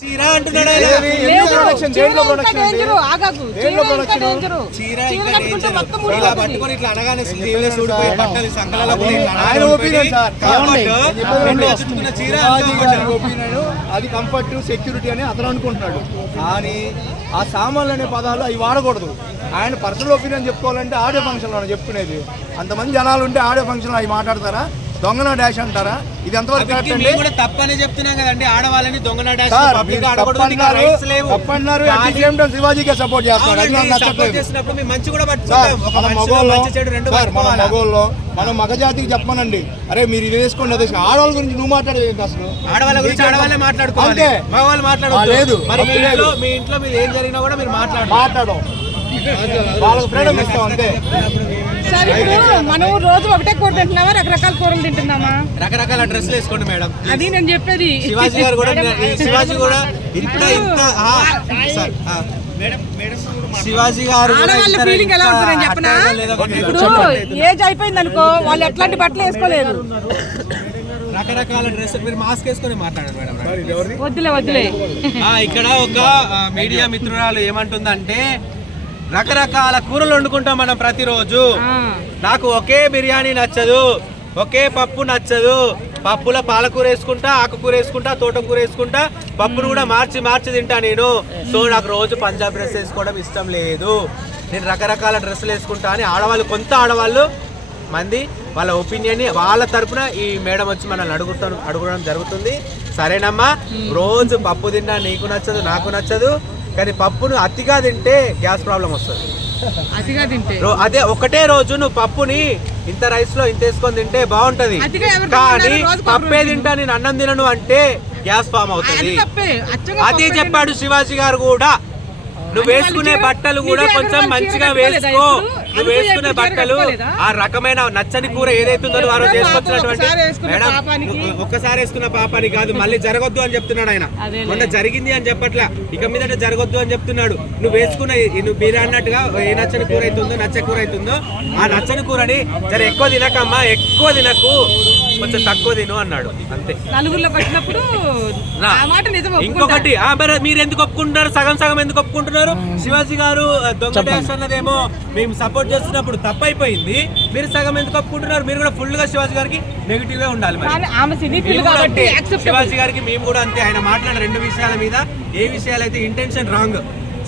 చీర అంటున్నాడు ఇలా పట్టుకొని ఇట్లా అనగానే బట్టలు సంకలలో అది కంఫర్ట్ సెక్యూరిటీ అని అతను అనుకుంటున్నాడు. కానీ ఆ సామాన్లు అనే పదాలు అవి వాడకూడదు. ఆయన పర్సనల్ ఒపీనియన్ చెప్పుకోవాలంటే ఆడియో ఫంక్షన్లో చెప్పుకునేది. అంతమంది జనాలు ఉంటే ఆడియో ఫంక్షన్లో అవి మాట్లాడతారా? దొంగన డాష్ అంటారా? ఇది ఎంతవరకు తప్పని చెప్తున్నాం కదండి. ఆడవాళ్ళని దొంగన డాష్ శివాజీకే సపోర్ట్ చేస్తున్నప్పుడు మంచి కూడా మగోళ్ళు మనం మగజాతికి చెప్పమనండి. అరే మీరు ఇది వేసుకోండి, అదే ఆడవాళ్ళ గురించి నువ్వు మాట్లాడలేదు. అసలు ఆడవాళ్ళ గురించి ఆడవాళ్ళే మాట్లాడుకోవాలి, మగవాళ్ళు మాట్లాడలేదు. మీ ఇంట్లో మీరు ఏం జరిగినా కూడా మీరు మాట్లాడడం వాళ్ళకి ఫ్రీడమ్ ఇస్తాం అంతే. మనం రోజు ఒకటే కూర తింటున్నావా, రకరకాల కూరలు తింటున్నామా? రకరకాల డ్రెస్సులు వేసుకోండి మేడం. అది నేను చెప్పేది. శివాజీ గారు కూడా శివాజీ గారు ఫీలింగ్ ఎలా ఉంటుందని చెప్పనా? ఇప్పుడు ఏజ్ అయిపోయింది అనుకో, వాళ్ళు ఎట్లాంటి బట్టలు వేసుకోలేదు. రకరకాల డ్రెస్. మీరు మాస్క్ వేసుకొని మాట్లాడండి మేడం. వద్దులే. ఇక్కడ ఒక మీడియా మిత్రురాలు ఏమంటుందంటే, రకరకాల కూరలు వండుకుంటాం మనం ప్రతిరోజు. నాకు ఒకే బిర్యానీ నచ్చదు, ఒకే పప్పు నచ్చదు. పప్పులో పాలకూర వేసుకుంటా, ఆకుకూర వేసుకుంటా, తోటకూర వేసుకుంటా, పప్పును కూడా మార్చి తింటా నేను. సో నాకు రోజు పంజాబ్ డ్రెస్ వేసుకోవడం ఇష్టం లేదు, నేను రకరకాల డ్రెస్సులు వేసుకుంటా అని కొంత ఆడవాళ్ళు మంది వాళ్ళ ఒపీనియన్ వాళ్ళ తరపున ఈ మేడం వచ్చి మనల్ని అడగడం జరుగుతుంది. సరేనమ్మా, రోజు పప్పు తిన్నా నీకు నచ్చదు, నాకు నచ్చదు. కానీ పప్పును అతిగా తింటే గ్యాస్ ప్రాబ్లం వస్తుంది. అదే ఒకటే రోజు నువ్వు పప్పుని ఇంత రైస్ లో ఇంత వేసుకొని తింటే బాగుంటది. కానీ పప్పే తింటా నేను అన్నం తినను అంటే గ్యాస్ ఫామ్ అవుతుంది. అది చెప్పాడు శివాజీ గారు కూడా. నువ్వు వేసుకునే బట్టలు కూడా కొంచెం మంచిగా వేసుకో. నువ్వు వేసుకునే బట్టలు ఆ రకమైన నచ్చని కూర ఏదైతుందో ఆ రోజు వేసుకొచ్చినటువంటి మేడం, ఒక్కసారి వేసుకున్న పాపాని కాదు, మళ్ళీ జరగొద్దు అని చెప్తున్నాడు ఆయన. మొన్న జరిగింది అని చెప్పట్లా, ఇక మీద జరగొద్దు అని చెప్తున్నాడు. నువ్వు వేసుకున్న మీరు అన్నట్టుగా ఏ నచ్చని కూర అవుతుందో నచ్చ కూర అవుతుందో ఆ నచ్చని కూరని జర ఎక్కువ తినకమ్మా, ఎక్కువ తినకు, కొంచెం తక్కువ తిను అన్నాడు. అంతే. ఇంకొకటి మీరు ఎందుకు ఒప్పుకుంటున్నారు? సగం ఎందుకు ఒప్పుకుంటున్నారు? శివాజీ గారు దొంగ డాష్ అన్నదేమో మేము సపోర్ట్ చేస్తున్నప్పుడు తప్పైపోయింది, మీరు సగం ఎందుకు ఒప్పుకుంటున్నారు? మీరు కూడా ఫుల్ గా శివాజీ గారికి నెగిటివ్ గా ఉండాలి. శివాజీ గారికి మేము కూడా అంతే. ఆయన మాట్లాడిన రెండు విషయాల మీద ఏ విషయాలైతే ఇంటెన్షన్ రాంగ్,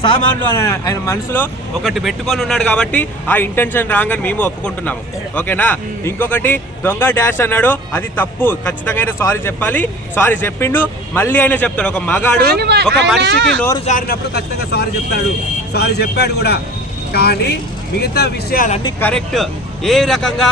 సామాన్లు ఆయన మనసులో ఒకటి పెట్టుకొని ఉన్నాడు కాబట్టి ఆ ఇంటెన్షన్ రాంగ్ అని మేము ఒప్పుకుంటున్నాము. ఓకేనా? ఇంకొకటి దొంగ డాష్ అన్నాడు, అది తప్పు. ఖచ్చితంగా ఆయన సారీ చెప్పాలి. సారీ చెప్పిండు, మళ్ళీ ఆయన చెప్తాడు. ఒక మగాడు ఒక మనిషికి నోరు జారినప్పుడు ఖచ్చితంగా సారీ చెప్తాడు. సారీ చెప్పాడు కూడా. కానీ మిగతా విషయాలన్నీ కరెక్ట్. ఏ రకంగా